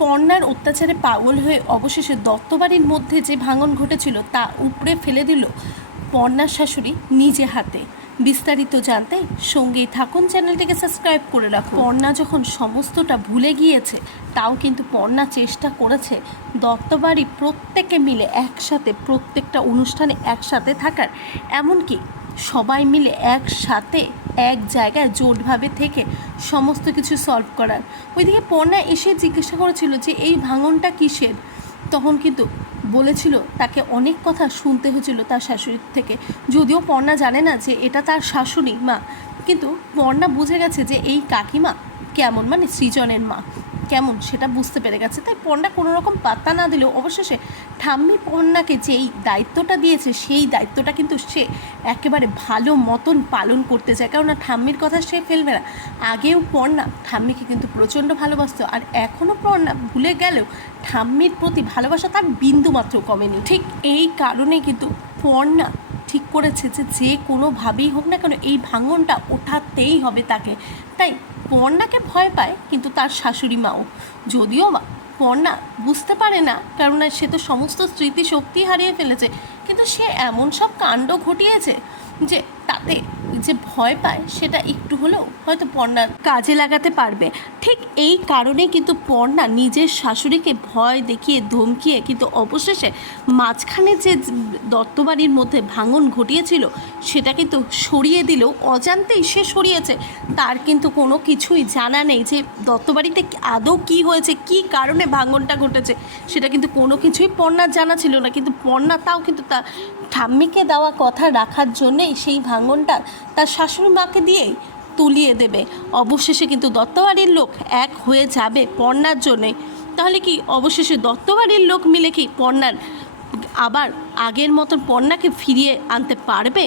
পর্ণার অত্যাচারে পাগল হয়ে অবশেষে দত্তবাড়ির মধ্যে যে ভাঙন ঘটেছিল তা উপড়ে ফেলে দিল পর্ণার শাশুড়ি নিজে হাতে। বিস্তারিত জানতে সঙ্গেই থাকুন, চ্যানেলটিকে সাবস্ক্রাইব করে রাখুন। পর্ণা যখন সমস্তটা ভুলে গিয়েছে, তাও কিন্তু পর্ণা চেষ্টা করেছে দত্তবাড়ি প্রত্যেকে মিলে একসাথে প্রত্যেকটা অনুষ্ঠানে একসাথে থাকার, এমনকি সবাই মিলে একসাথে এক জায়গায় জোটভাবে থেকে সমস্ত কিছু সলভ করার। ওইদিকে পর্ণা এসে জিজ্ঞাসা করেছিল যে এই ভাঙনটা কিসের, তখন কিন্তু বলেছিল তাকে অনেক কথা শুনতে হয়েছিল তার শাশুড়ির থেকে। যদিও পর্ণা জানে না যে এটা তার শাশুড়ি মা, কিন্তু পর্ণা বুঝে গেছে যে এই কাকিমা কেমন, মানে সৃজনের মা কেমন সেটা বুঝতে পেরে গেছে। তাই পর্ণা কোনো রকম পাত্তা না দিলেও অবশেষে ঠাম্মি পর্ণাকে যেই দায়িত্বটা দিয়েছে সেই দায়িত্বটা কিন্তু সে একেবারে ভালো মতন পালন করতে চায়, কেননা ঠাম্মির কথা সে ফেলবে না। আগেও পর্ণা ঠাম্মিকে কিন্তু প্রচণ্ড ভালোবাসতো, আর এখনও পর্ণা ভুলে গেলেও ঠাম্মির প্রতি ভালোবাসা তার বিন্দুমাত্র কমেনি। ঠিক এই কারণে কিন্তু পর্ণা ঠিক করেছে যে যে কোনোভাবেই হোক না কেন এই ভাঙনটা ওঠাতেই হবে তাকে। তাই পর্ণাকে ভয় পায় কিন্তু তার শাশুড়ি মাও, যদিও বা পর্ণা বুঝতে পারে না, কেননা সে তো সমস্ত স্মৃতিশক্তি হারিয়ে ফেলেছে, কিন্তু সে এমন সব কাণ্ড ঘটিয়েছে যে তাতে যে ভয় পায় সেটা একটু হলেও হয়তো পর্ণার কাজে লাগাতে পারবে। ঠিক এই কারণে কিন্তু পর্ণা নিজের শাশুড়িকে ভয় দেখিয়ে ধমকিয়ে কিন্তু অবশেষে মাঝখানে যে দত্তবাড়ির মধ্যে ভাঙন ঘটিয়েছিল সেটা কিন্তু সরিয়ে দিল। অজান্তেই সে সরিয়েছে, তার কিন্তু কোনো কিছুই জানা নেই যে দত্তবাড়িতে আদৌ কী হয়েছে, কী কারণে ভাঙনটা ঘটেছে, সেটা কিন্তু কোনো কিছুই পর্ণার জানা ছিল না। কিন্তু পর্ণা তাও কিন্তু তার ঠাম্মিকে দেওয়া কথা রাখার জন্যেই সেই ভাঙনটা তার শাশুড়ি মাকে দিয়েই তুলিয়ে দেবে। অবশেষে কিন্তু দত্তবাড়ির লোক এক হয়ে যাবে পর্ণার জন্যে। তাহলে কি অবশেষে দত্তবাড়ির লোক মিলে কি পর্ণার আবার আগের মতন পর্ণাকে ফিরিয়ে আনতে পারবে,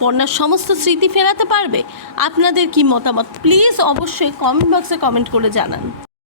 পর্ণার সমস্ত স্মৃতি ফেরাতে পারবে? আপনাদের কি মতামত প্লিজ অবশ্যই কমেন্ট বক্সে কমেন্ট করে জানান।